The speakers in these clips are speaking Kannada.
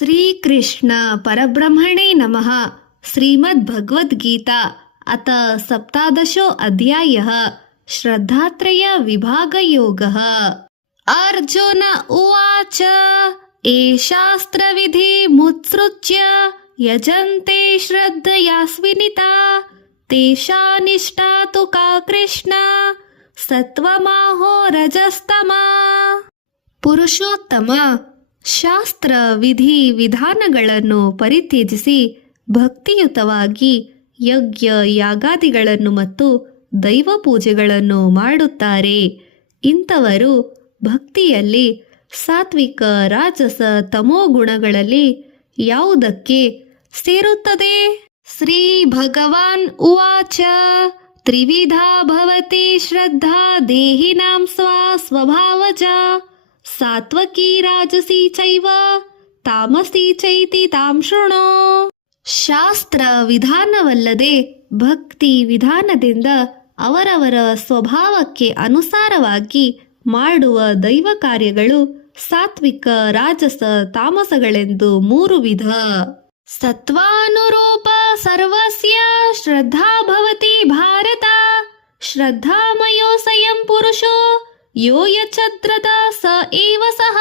श्रीकृष्ण परब्रह्मणे नमः। श्रीमद्भगवद्गीता अथ सप्तादशो अध्यायः श्रद्धात्रय विभागयोगः। अर्जुन उवाच शास्त्रविधिमुत्सृज्य यजन्ते श्रद्धयास्विनिता तेषा निष्ठा तु का कृष्ण सत्वमाहो रजस्तमा। ಪುರುಷೋತ್ತಮ, ಶಾಸ್ತ್ರ ವಿಧಿ ವಿಧಾನಗಳನ್ನು ಪರಿತ್ಯಜಿಸಿ ಭಕ್ತಿಯುತವಾಗಿ ಯಜ್ಞ ಯಾಗಾದಿಗಳನ್ನು ಮತ್ತು ದೈವ ಪೂಜೆಗಳನ್ನು ಮಾಡುತ್ತಾರೆ. ಇಂಥವರು ಭಕ್ತಿಯಲ್ಲಿ ಸಾತ್ವಿಕ ರಾಜಸ ತಮೋ ಗುಣಗಳಲ್ಲಿ ಯಾವುದಕ್ಕೆ ಸೇರುತ್ತದೆ? ಶ್ರೀ ಭಗವಾನ್ ಉವಾಚ ತ್ರಿವಿಧಾ ಭವತಿ ಶ್ರದ್ಧಾ ದೇಹಿನಾಂ ಸ್ವಭಾವಜ ಸಾತ್ವಕಿ ರಾಜಸಿ ಚೈವ ತಾಮಸಿ ಚೈತಿ ತಾಂ ಶೃಣು. ಶಾಸ್ತ್ರ ವಿಧಾನವಲ್ಲದೆ ಭಕ್ತಿ ವಿಧಾನದಿಂದ ಅವರವರ ಸ್ವಭಾವಕ್ಕೆ ಅನುಸಾರವಾಗಿ ಮಾಡುವ ದೈವ ಕಾರ್ಯಗಳು ಸಾತ್ವಿಕ ರಾಜಸ ತಾಮಸಗಳೆಂದು ಮೂರು ವಿಧ. ಸತ್ವಾನುರೂಪ ಸರ್ವಸ್ಯ ಶ್ರದ್ಧಾ ಭವತಿ ಭಾರತ ಶ್ರದ್ಧಾಮಯೋ ಸ್ವಯಂ ಪುರುಷೋ ಯೋ ಯಚ್ಛದ್ರದ ಸ ಏವ ಸಹ.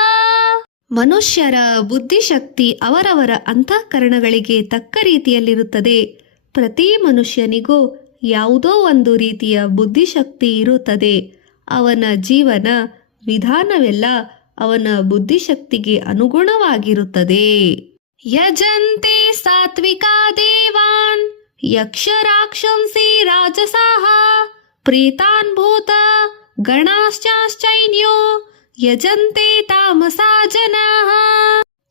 ಮನುಷ್ಯರ ಬುದ್ಧಿಶಕ್ತಿ ಅವರವರ ಅಂತಃಕರಣಗಳಿಗೆ ತಕ್ಕ ರೀತಿಯಲ್ಲಿರುತ್ತದೆ. ಪ್ರತಿ ಮನುಷ್ಯನಿಗೂ ಯಾವುದೋ ಒಂದು ರೀತಿಯ ಬುದ್ಧಿಶಕ್ತಿ ಇರುತ್ತದೆ. ಅವನ ಜೀವನ ವಿಧಾನವೆಲ್ಲ ಅವನ ಬುದ್ಧಿಶಕ್ತಿಗೆ ಅನುಗುಣವಾಗಿರುತ್ತದೆ. ಯಜಂತೆ ಸಾತ್ವಿಕಾ ದೇವಾನ್ ಯಕ್ಷ ರಾಕ್ಷಂಸಿ ರಾಜಸಾಹ ಪ್ರೇತಾನ್ ಭೂತ ಗಣಾಶ್ಚಾಶ್ಚೈನ್ಯೋ ಯಜಂತೆ ತಾಮಸಾ ಜನಾಃ.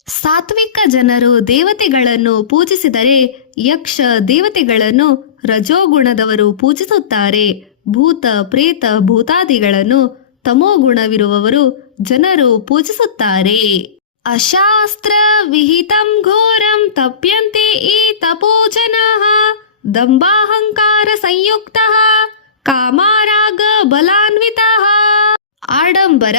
ಸಾತ್ವಿಕ ಜನರು ದೇವತೆಗಳನ್ನು ಪೂಜಿಸಿದರೆ ಯಕ್ಷ ದೇವತೆಗಳನ್ನು ರಜೋಗುಣದವರು ಪೂಜಿಸುತ್ತಾರೆ. ಭೂತ ಪ್ರೇತ ಭೂತಾದಿಗಳನ್ನು ತಮೋಗುಣವಿರುವವರು ಜನರು ಪೂಜಿಸುತ್ತಾರೆ. ಅಶಾಸ್ತ್ರ ವಿಹಿತಂ ಘೋರಂ ತಪ್ಯಂತೆ ಈ ತಪೋ ಜನಾಃ ದಂಭಾಹಂಕಾರ ಸಂಯುಕ್ತಃ ಕಾಮರಾಗ ಬಲಾನ್ವಿತಃ. ಆಡಂಬರ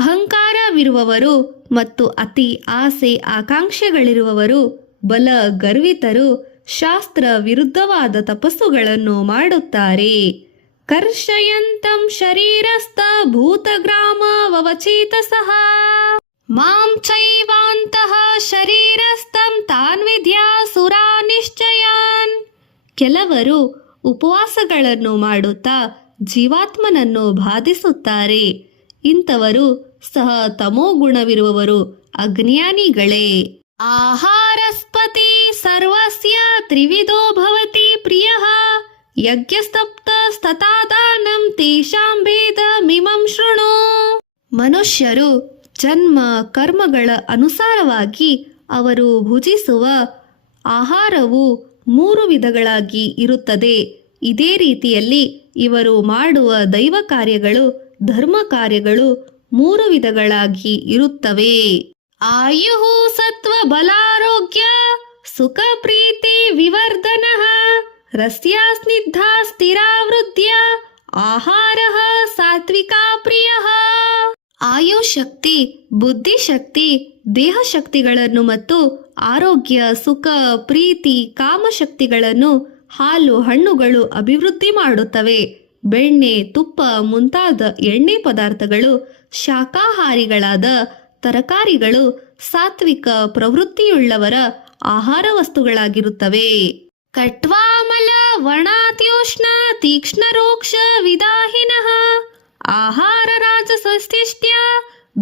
ಅಹಂಕಾರವಿರುವವರು ಮತ್ತು ಅತಿ ಆಸೆ ಆಕಾಂಕ್ಷೆಗಳಿರುವವರು ಬಲ ಗರ್ವಿತರು ಶಾಸ್ತ್ರ ವಿರುದ್ಧವಾದ ತಪಸ್ಸುಗಳನ್ನು ಮಾಡುತ್ತಾರೆ. ಕರ್ಷಯಂತಂ ಶರೀರಸ್ಥ ಭೂತಗ್ರಾಮ ವವಚೇತಸಃ ಮಾಂ ಚೈವಾಂತಃ ಶರೀರಸ್ಥಂ ತಾನ್ ವಿದ್ಯಾಸುರಾ ನಿಶ್ಚಯಾನ್. ಕೆಲವರು ಉಪವಾಸಗಳನ್ನು ಮಾಡುತ್ತಾ ಜೀವಾತ್ಮನನ್ನು ಬಾಧಿಸುತ್ತಾರೆ. ಇಂಥವರು ಸಹ ತಮೋಗುಣವಿರುವವರು ಅಜ್ಞಾನಿಗಳೇ. ಆಹಾರಸ್ಪತಿ ಸರ್ವಸ್ಯ ತ್ರಿವಿಧೋ ಭವತಿ ಪ್ರಿಯಃ ಯಜ್ಞಸ್ತಪ್ತಸ್ತಥಾ ದಾನಂ ತೇಷಾಂ ಭೇದಮಿಮಂ ಶೃಣು. ಮನುಷ್ಯರು ಜನ್ಮ ಕರ್ಮಗಳ ಅನುಸಾರವಾಗಿ ಅವರು ಭುಜಿಸುವ ಆಹಾರವು ಮೂರು ವಿಧಗಳಾಗಿ ಇರುತ್ತದೆ. ಇದೇ ರೀತಿಯಲ್ಲಿ ಇವರು ಮಾಡುವ ದೈವ ಕಾರ್ಯಗಳು ಧರ್ಮ ಕಾರ್ಯಗಳು ಮೂರು ವಿಧಗಳಾಗಿ ಇರುತ್ತವೆ. ಆಯುಹು ಸತ್ವ ಬಲಾರೋಗ್ಯ ಸುಖ ಪ್ರೀತಿ ವಿವರ್ಧನಃ ರಸ್ಯ ಸ್ನಿಗ್ಧ ಸ್ಥಿರಾವೃದ್ಧ್ಯ ಆಹಾರಃ ಸಾತ್ವಿಕಾ ಪ್ರಿಯಃ. ಆಯುಶಕ್ತಿ ಬುದ್ಧಿಶಕ್ತಿ ದೇಹಶಕ್ತಿಗಳನ್ನು ಮತ್ತು ಆರೋಗ್ಯ ಸುಖ ಪ್ರೀತಿ ಕಾಮಶಕ್ತಿಗಳನ್ನು ಹಾಲು ಹಣ್ಣುಗಳು ಅಭಿವೃದ್ಧಿ ಮಾಡುತ್ತವೆ. ಬೆಣ್ಣೆ ತುಪ್ಪ ಮುಂತಾದ ಎಣ್ಣೆ ಪದಾರ್ಥಗಳು ಶಾಕಾಹಾರಿಗಳಾದ ತರಕಾರಿಗಳು ಸಾತ್ವಿಕ ಪ್ರವೃತ್ತಿಯುಳ್ಳವರ ಆಹಾರ ವಸ್ತುಗಳಾಗಿರುತ್ತವೆ. ಕಟ್ವಾಮಲ ವಣಾತ್ಯೋಷ್ಣ ತೀಕ್ಷ್ಣ ರೋಕ್ಷ ವಿದಾಹಿನಃ ಆಹಾರ ರಾಜಸಸ್ತಿಷ್ಟ್ಯ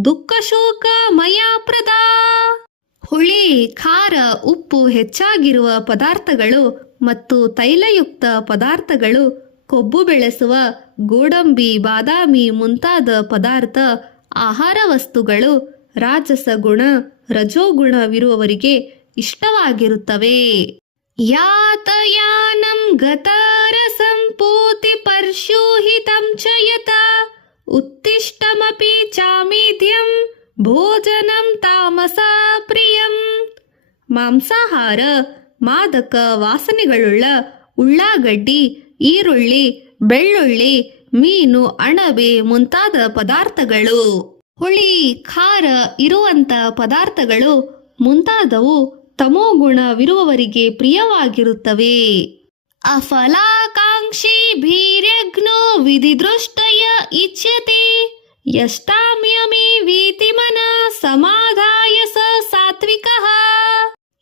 ದುಃಖ ಶೋಕ ಮಯಾಪ್ರದ. ಹುಳಿ ಖಾರ ಉಪ್ಪು ಹೆಚ್ಚಾಗಿರುವ ಪದಾರ್ಥಗಳು ಮತ್ತು ತೈಲಯುಕ್ತ ಪದಾರ್ಥಗಳು ಕೊಬ್ಬು ಬೆಳೆಸುವ ಗೋಡಂಬಿ ಬಾದಾಮಿ ಮುಂತಾದ ಪದಾರ್ಥ ಆಹಾರ ವಸ್ತುಗಳು ರಾಜಸ ಗುಣ ರಜೋಗುಣವಿರುವವರಿಗೆ ಇಷ್ಟವಾಗಿರುತ್ತವೆ. ಯಾತಯಾನಂ ಗತರಸಂ ಪೂತಿ ಪರ್ಶೂಹಿತಂ ಚ ಯತ ಉತ್ತಿಷ್ಟಮಪಿ ಚಾಮೇಧ್ಯಂ ಭೋಜನಂ ತಾಮಸ ಪ್ರಿಯಂ. ಮಾಂಸಾಹಾರ ಮಾದಕ ವಾಸನೆಗಳುಳ್ಳ ಉಳ್ಳಾಗಡ್ಡಿ ಈರುಳ್ಳಿ ಬೆಳ್ಳುಳ್ಳಿ ಮೀನು ಅಣಬೆ ಮುಂತಾದ ಪದಾರ್ಥಗಳು ಹುಳಿ ಖಾರ ಇರುವಂತ ಪದಾರ್ಥಗಳು ಮುಂತಾದವು ತಮೋಗುಣವಿರುವವರಿಗೆ ಪ್ರಿಯವಾಗಿರುತ್ತವೆ. ಅಫಲಾಕಾಂಕ್ಷಿ ಭೀರ್ಯಗ್ನೋ ವಿಧಿದೃಷ್ಟಯ ಇಚ್ಯತೆ ಯಷ್ಟಾಮ್ಯಮಿ ವೀತಿಮನ ಸಮಾಧಾಯ ಸ ಸಾತ್ವಿಕಃ.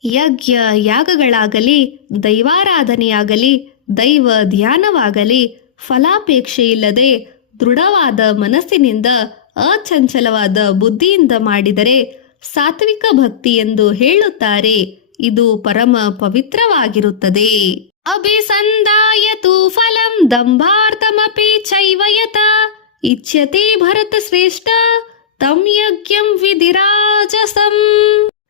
ಯಜ್ಞ ಯಾಗಗಳಾಗಲಿ, ದೈವಾರಾಧನೆಯಾಗಲಿ, ದೈವ ಧ್ಯಾನವಾಗಲಿ ಫಲಾಪೇಕ್ಷೆಯಿಲ್ಲದೆ ದೃಢವಾದ ಮನಸ್ಸಿನಿಂದ ಅಚಂಚಲವಾದ ಬುದ್ಧಿಯಿಂದ ಮಾಡಿದರೆ ಸಾತ್ವಿಕ ಭಕ್ತಿ ಎಂದು ಹೇಳುತ್ತಾರೆ. ಇದು ಪರಮ ಪವಿತ್ರವಾಗಿರುತ್ತದೆ. ಅಭಿಸಂದಾಯತು ಫಲಂ ದಂಭಾರ್ಥಮಪಿ ಚೈವಯತ ಇಚ್ಯತೆ ಭರತ ಶ್ರೇಷ್ಠ ತಂ ಯಜ್ಞಂ ವಿಧಿರಾಜಸಂ.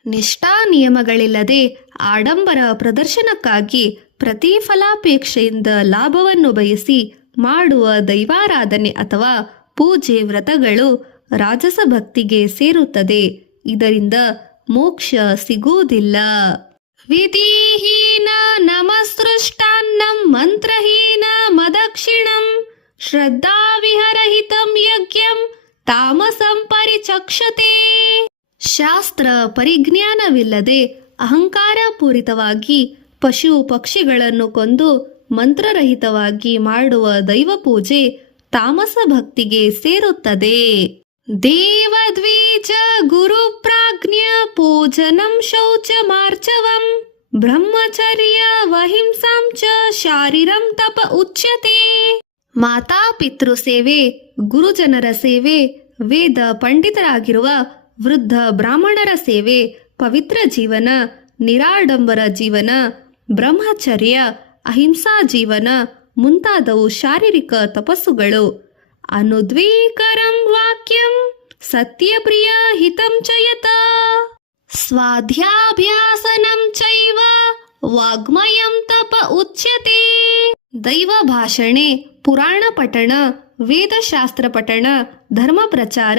ನಿಷ್ಠಾ ನಿಯಮಗಳಿಲ್ಲದೆ ಆಡಂಬರ ಪ್ರದರ್ಶನಕ್ಕಾಗಿ ಪ್ರತಿಫಲಾಪೇಕ್ಷೆಯಿಂದ ಲಾಭವನ್ನು ಬಯಸಿ ಮಾಡುವ ದೈವಾರಾಧನೆ ಅಥವಾ ಪೂಜೆ ವ್ರತಗಳು ರಾಜಸ ಭಕ್ತಿಗೆ ಸೇರುತ್ತದೆ. ಇದರಿಂದ ಮೋಕ್ಷ ಸಿಗುವುದಿಲ್ಲ. ವಿಧಿಹೀನ ನಮಸೃಷ್ಟಾನ್ನಂ ಮಂತ್ರಹೀನ ಮದಕ್ಷಿಣಂ ಶ್ರದ್ಧಾವಿಹರಹಿತಂ ಯಜ್ಞಂ ತಾಮಸಂ ಪರಿಚಕ್ಷತೆ. ಶಾಸ್ತ್ರ ಪರಿಜ್ಞಾನವಿಲ್ಲದೆ ಅಹಂಕಾರಪೂರಿತವಾಗಿ ಪಶು ಪಕ್ಷಿಗಳನ್ನು ಕೊಂದು ಮಂತ್ರರಹಿತವಾಗಿ ಮಾಡುವ ದೈವ ಪೂಜೆ ತಾಮಸ ಭಕ್ತಿಗೆ ಸೇರುತ್ತದೆ. ದೇವದ್ವೀಜ ಗುರು ಪ್ರಾಜ್ಞ ಪೂಜನಂ ಶೌಚ ಮಾರ್ಚವಂ ಬ್ರಹ್ಮಚರ್ಯ ವಹಿಂಸಾಂ ಚ ಶಾರೀರಂ ತಪ ಉಚ್ಯತೆ. ಮಾತಾ ಪಿತೃ ಸೇವೆ, ಗುರುಜನರ ಸೇವೆ, ವೇದ ಪಂಡಿತರಾಗಿರುವ ವೃದ್ಧ ಬ್ರಾಹ್ಮಣರ ಸೇವೆ, ಪವಿತ್ರ ಜೀವನ, ನಿರಾಡಂಬರ ಜೀವನ, ಬ್ರಹ್ಮಚರ್ಯ, ಅಹಿಂಸಾ ಜೀವನ ಮುಂತಾದವು ಶಾರೀರಿಕ ತಪಸ್ಸುಗಳು. ಅನುದ್ವೀಕರಂ ವಾಕ್ಯಂ ಸತ್ಯಪ್ರಿಯ ಹಿತಂ ಚಯತ ಸ್ವಾಧ್ಯಾಭ್ಯಾಸನಂ ಚೈವ ವಾಗ್ಮಯಂ ತಪ ಉಚ್ಯತೆ. ದೈವ ಭಾಷಣೆ, ಪುರಾಣ ಪಠಣ, ವೇದಶಾಸ್ತ್ರ ಪಠಣ, ಧರ್ಮ ಪ್ರಚಾರ,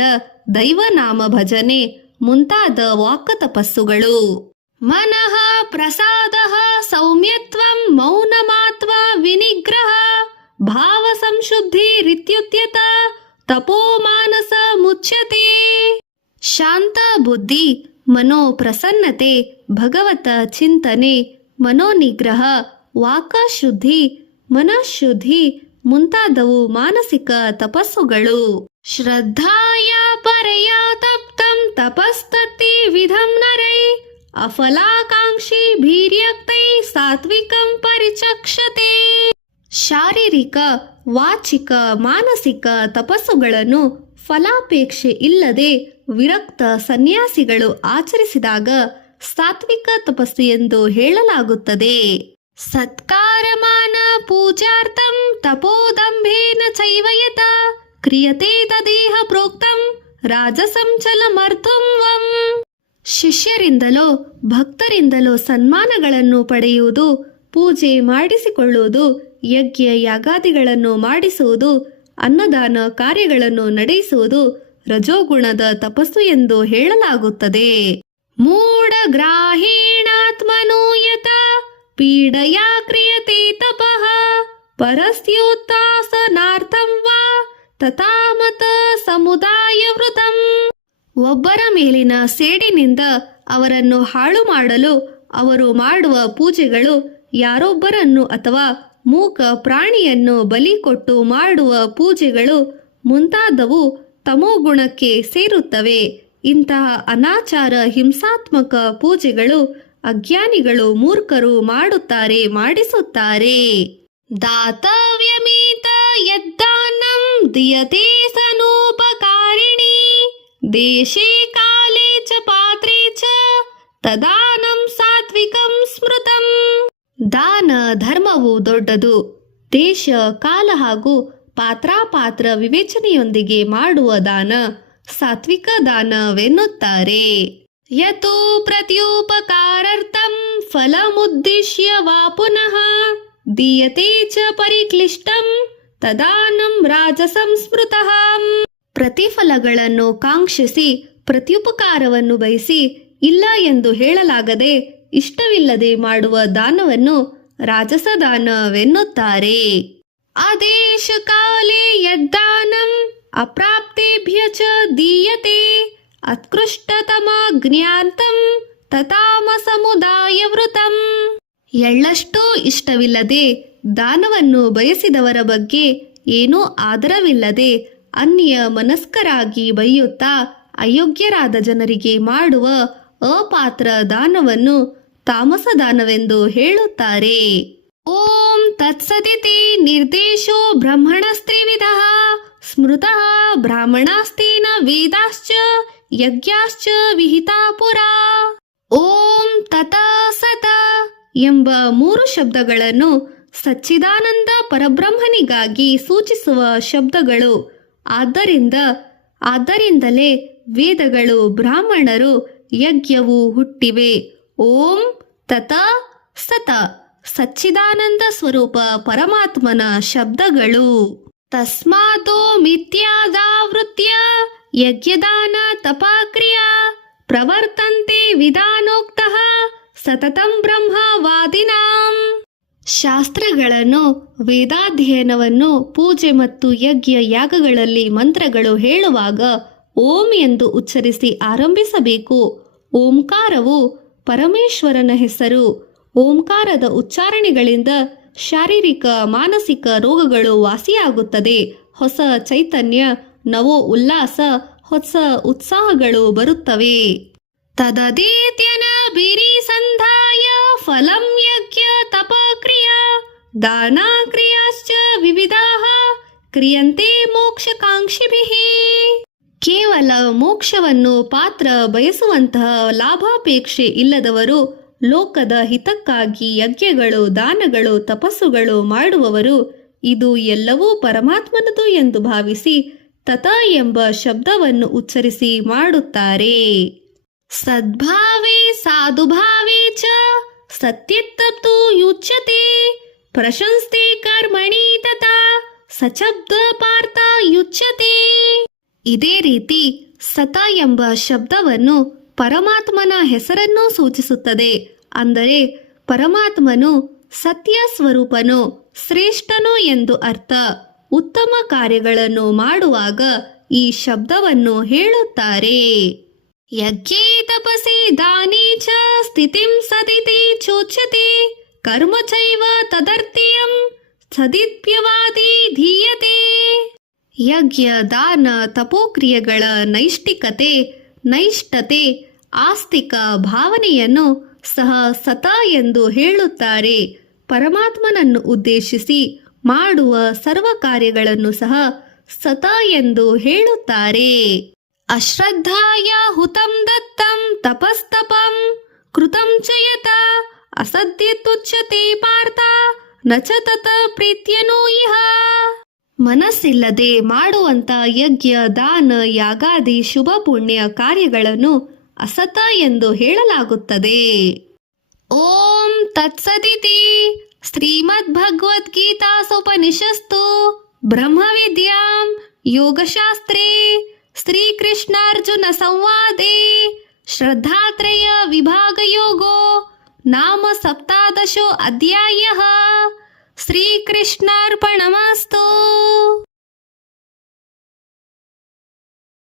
ದೈವನಾಮ ಭಜನೆ ಮುಂತಾದ ವಾಕ್ ತಪಸ್ಸುಗಳು. ಮನಃ ಪ್ರಸಾದಃ ಸೌಮ್ಯತ್ವಂ ಮೌನಮಾತ್ವ ವಿನಿಗ್ರಹ ಭಾವ ಸಂಶುದ್ಧಿರಿತ್ಯುಚ್ಯತ ತಪೋ ಮಾನಸ ಮುಚ್ಯತೆ. ಶಾಂತ ಬುದ್ಧಿ, ಮನೋ ಪ್ರಸನ್ನತೆ, ಭಗವತ ಚಿಂತನೆ, ಮನೋನಿಗ್ರಹ, ವಾಕಶುದ್ಧಿ, ಮನಃಶುದ್ಧಿ ಮುಂತಾದವು ಮಾನಸಿಕ ತಪಸ್ಸುಗಳು. ಶ್ರದ್ಧಾಯ ಪರಯ ತಪ್ತಂ ತಪಸ್ತತಿ ವಿಧಂ ನರೈ ಅಫಲಾಕಾಂಕ್ಷಿ ಭೀರ್ಯಕ್ತೈ ಸಾತ್ವಿಕಂ ಪರಿಚಕ್ಷತೆ. ಶಾರೀರಿಕ, ವಾಚಿಕ, ಮಾನಸಿಕ ತಪಸ್ಸುಗಳನ್ನು ಫಲಾಪೇಕ್ಷೆ ಇಲ್ಲದೆ ವಿರಕ್ತ ಸನ್ಯಾಸಿಗಳು ಆಚರಿಸಿದಾಗ ಸಾತ್ವಿಕ ತಪಸ್ಸು ಎಂದು ಹೇಳಲಾಗುತ್ತದೆ. ಸತ್ಕಾರಮಾನ ಪೂಜಾರ್ಥಂ ತಪೋದಂಭೇನ ಚೈವಯತ ಕ್ರಿಯತೆ ತದೇಹ ಪ್ರೋಕ್ತಂ ರಾಜಸಂ ಚಲಮರ್ಥಂ ವಂ. ಶಿಷ್ಯರಿಂದಲೋ ಭಕ್ತರಿಂದಲೋ ಸನ್ಮಾನಗಳನ್ನು ಪಡೆಯುವುದು, ಪೂಜೆ ಮಾಡಿಸಿಕೊಳ್ಳುವುದು, ಯಜ್ಞ ಯಾಗಾದಿಗಳನ್ನು ಮಾಡಿಸುವುದು, ಅನ್ನದಾನ ಕಾರ್ಯಗಳನ್ನು ನಡೆಸುವುದು ರಜೋಗುಣದ ತಪಸ್ಸು ಎಂದು ಹೇಳಲಾಗುತ್ತದೆ. ಮೂಢ ಗ್ರಾಹೀಣಾತ್ಮನೋ ಯತ ಪೀಡಯಾ ಕ್ರಿಯತೆ ತಪಃ ಪರಸ್ಯೋತ್ತಾಸನಾರ್ಥಂ ವಾ ತಥಾಮತ ಸಮುದಾಯ ವೃತಂ. ಒಬ್ಬರ ಮೇಲಿನ ಸೇಡಿನಿಂದ ಅವರನ್ನು ಹಾಳು ಮಾಡಲು ಅವರು ಮಾಡುವ ಪೂಜೆಗಳು, ಯಾರೊಬ್ಬರನ್ನು ಅಥವಾ ಮೂಕ ಪ್ರಾಣಿಯನ್ನು ಬಲಿ ಕೊಟ್ಟು ಮಾಡುವ ಪೂಜೆಗಳು ಮುಂತಾದವು ತಮೋಗುಣಕ್ಕೆ ಸೇರುತ್ತವೆ. ಇಂತಹ ಅನಾಚಾರ ಹಿಂಸಾತ್ಮಕ ಪೂಜೆಗಳು ಅಜ್ಞಾನಿಗಳು, ಮೂರ್ಖರು ಮಾಡುತ್ತಾರೆ, ಮಾಡಿಸುತ್ತಾರೆ. ದಾತವ್ಯಮೀತ ಯದ್ದಾನಂ ದಿಯತೆ ಸನೂಪಕಾರಿಣಿ ದೇಶೇ ಕಾಲೇ ಚ ಪಾತ್ರೇ ಚ ತದಾನಂ ಸಾತ್ವಿಕಂ ಸ್ಮೃತಂ. ದಾನ ಧರ್ಮವು ದೊಡ್ಡದು. ದೇಶ, ಕಾಲ ಹಾಗೂ ಪಾತ್ರಾಪಾತ್ರ ವಿವೇಚನೆಯೊಂದಿಗೆ ಮಾಡುವ ದಾನ ಸಾತ್ವಿಕ ದಾನವೆನ್ನುತ್ತಾರೆ. ಯತೋ ಪ್ರತ್ಯುಪಕಾರಾರ್ಥಂ ಫಲಮುದ್ದೇಶ್ಯ ವಾ ಪುನಃ ದೀಯತೆ ಚ ಪರಿಕ್ಲಿಷ್ಟಂ ತದಾನಂ ರಾಜಸಂ ಸ್ಮೃತಃ. ಪ್ರತಿಫಲಗಳನ್ನು ಕಾಂಕ್ಷಿಸಿ ಪ್ರತ್ಯುಪಕಾರವನ್ನು ಬಯಸಿ ಇಲ್ಲ ಎಂದು ಹೇಳಲಾಗದೆ ಇಷ್ಟವಿಲ್ಲದೆ ಮಾಡುವ ದಾನವನ್ನು ರಾಜಸ ದಾನವೆನ್ನುತ್ತಾರೆ. ಆದೇಶ ಕಾಲೇ ಯದ್ದಾನಂ ಅಪ್ರಾಪ್ತೇಭ್ಯ ಚ ದೀಯತೆ ಅತ್ಕೃಷ್ಟತಮ ಜ್ಞಾಂತಂ ತತಾಮಸಮುದಾಯವೃತಂ. ಎಳ್ಳಷ್ಟೂ ಇಷ್ಟವಿಲ್ಲದೆ ದಾನವನ್ನು ಬಯಸಿದವರ ಬಗ್ಗೆ ಏನೂ ಆದರವಿಲ್ಲದೆ ಅನ್ಯ ಮನಸ್ಕರಾಗಿ ಬೈಯುತ್ತಾ ಅಯೋಗ್ಯರಾದ ಜನರಿಗೆ ಮಾಡುವ ಅಪಾತ್ರ ದಾನವನ್ನು ತಾಮಸ ದಾನವೆಂದು ಹೇಳುತ್ತಾರೆ. ಓಂ ತತ್ಸದಿತಿ ನಿರ್ದೇಶೋ ಬ್ರಹ್ಮಣಸ್ತ್ರಿವಿಧಃ ಸ್ಮೃತಃ ಬ್ರಾಹ್ಮಣಾಸ್ತೀನ ವೇದಾಶ್ಚ ಯಜ್ಞಾಶ್ಚ ವಿಹಿತಾ ಪುರಾ. ಓಂ ತತ ಸತ ಎಂಬ 3 ಶಬ್ದಗಳನ್ನು ಸಚ್ಚಿದಾನಂದ ಪರಬ್ರಹ್ಮನಿಗಾಗಿ ಸೂಚಿಸುವ ಶಬ್ದಗಳು. ಆದ್ದರಿಂದಲೇ ವೇದಗಳು, ಬ್ರಾಹ್ಮಣರು, ಯಜ್ಞವು ಹುಟ್ಟಿವೆ. ಓಂ ತತ ಸತ ಸಚ್ಚಿದಾನಂದ ಸ್ವರೂಪ ಪರಮಾತ್ಮನ ಶಬ್ದಗಳು. ತಸ್ಮಾದೋ ಮಿಥ್ಯಾದಾವೃತ್ಯ ಯಜ್ಞದಾನ ತಪಕ್ರಿಯಾ ಪ್ರವರ್ತಂತೆ ವಿಧಾನೋಕ್ತಃ ಸತತಂ ಬ್ರಹ್ಮವಾದಿನಾಂ. ಶಾಸ್ತ್ರಗಳನ್ನು, ವೇದಾಧ್ಯಯನವನ್ನು, ಪೂಜೆ ಮತ್ತು ಯಜ್ಞ ಯಾಗಗಳಲ್ಲಿ ಮಂತ್ರಗಳು ಹೇಳುವಾಗ ಓಂ ಎಂದು ಉಚ್ಚರಿಸಿ ಆರಂಭಿಸಬೇಕು. ಓಂಕಾರವು ಪರಮೇಶ್ವರನ ಹೆಸರು. ಓಂಕಾರದ ಉಚ್ಚಾರಣೆಗಳಿಂದ ಶಾರೀರಿಕ ಮಾನಸಿಕ ರೋಗಗಳು ವಾಸಿಯಾಗುತ್ತದೆ. ಹೊಸ ಚೈತನ್ಯ, ನವೋ ಉಲ್ಲಾಸ, ಹೊಸ ಉತ್ಸಾಹಗಳು ಬರುತ್ತವೆ. ತದದೇತ್ಯನ ಬಿರಿ ಸಂಧಾಯ ಫಲಂ ಯಜ್ಞ ತಪಕ್ರಿಯಾ ದಾನ ಕ್ರಿಯಾಶ್ಚ ವಿವಿಧಾಃ ಕ್ರಿಯಂತೆ ಮೋಕ್ಷಕಾಂಕ್ಷಿಭಿಃ. ಕೇವಲ ಮೋಕ್ಷವನ್ನು ಪಾತ್ರ ಬಯಸುವಂತಹ ಲಾಭಾಪೇಕ್ಷೆ ಇಲ್ಲದವರು, ಲೋಕದ ಹಿತಕ್ಕಾಗಿ ಯಜ್ಞಗಳು, ದಾನಗಳು, ತಪಸ್ಸುಗಳು ಮಾಡುವವರು ಇದು ಎಲ್ಲವೂ ಪರಮಾತ್ಮನದು ಎಂದು ಭಾವಿಸಿ ತತ ಎಂಬ ಶಬ್ದವನ್ನು ಉಚ್ಚರಿಸಿ ಮಾಡುತ್ತಾರೆ. ಸದ್ಭಾವೇ ಸಾಧುಭಾವೇ ಚ ಸತ್ಯತ್ತಪ್ತು ಯುಚ್ಯತೆ ಪ್ರಶಂಸ್ತೆ ಕರ್ಮಣಿ ತಥಾ ಸಚಬ್ದ ಪಾರ್ಥ ಯುಚ್ಯತೆ. ಇದೇ ರೀತಿ ಸತ ಎಂಬ ಶಬ್ದವನ್ನು ಪರಮಾತ್ಮನ ಹೆಸರನ್ನು ಸೂಚಿಸುತ್ತದೆ. ಅಂದರೆ ಪರಮಾತ್ಮನು ಸತ್ಯ ಸ್ವರೂಪನು, ಶ್ರೇಷ್ಠನು ಎಂದು ಅರ್ಥ. ಉತ್ತಮ ಕಾರ್ಯಗಳನ್ನು ಮಾಡುವಾಗ ಈ ಶಬ್ದವನ್ನು ಹೇಳುತ್ತಾರೆ. ಯಜ್ಞೇ ತಪಸಿ ದಾನೇ ಚ ಸ್ಥಿತಿಂ ಸದಿತಿ ಚೋಚ್ಯತೆ ಕರ್ಮ ಚೈವ ತದರ್ಥ್ಯಂ ಸದಿತ್ಯವಾದಿ ಧೀಯತೆ. ಯಜ್ಞ, ದಾನ, ತಪೋಕ್ರಿಯೆಗಳ ನೈಷ್ಠತೆ, ಆಸ್ತಿಕ ಭಾವನೆಯನ್ನು ಸಹ ಸತ ಎಂದು ಹೇಳುತ್ತಾರೆ. ಪರಮಾತ್ಮನನ್ನು ಉದ್ದೇಶಿಸಿ ಮಾಡುವ ಸರ್ವ ಕಾರ್ಯಗಳನ್ನು ಸಹ ಸತ ಎಂದು ಹೇಳುತ್ತಾರೆ. ಅಶ್ರದ್ಧಾಯ ಹುತಂ ದತ್ತಂ ತಪಸ್ತಪಂ ಕೃತಂ ಚ ಯತ ಅಸದ್ಯತುಚ್ಯತೆ ಪಾರ್ಥ ನ ಚ ತತ ಪ್ರೀತ್ಯನೋ ಇಹ. ಮನಸ್ಸಿಲ್ಲದೆ ಮಾಡುವಂತ ಯಜ್ಞ, ದಾನ, ಯಾಗಾದಿ ಶುಭ ಪುಣ್ಯ ಕಾರ್ಯಗಳನ್ನು ಅಸತ ಎಂದು ಹೇಳಲಾಗುತ್ತದೆ. ಓಂ ತತ್ಸದಿತಿ ಶ್ರೀಮದ್ಭಗವದ್ಗೀತಾಸೋಪನಿಷತ್ಸು ಬ್ರಹ್ಮವಿದ್ಯಾಂ ಯೋಗಶಾಸ್ತ್ರೇ ಶ್ರೀಕೃಷ್ಣಾರ್ಜುನ ಸಂವಾದೇ ಶ್ರದ್ಧಾತ್ರಯ ವಿಭಾಗಯೋಗೋ ನಾಮ 17 ಅಧ್ಯಾಯಃ. ಶ್ರೀಕೃಷ್ಣಾರ್ಪಣಮಸ್ತು.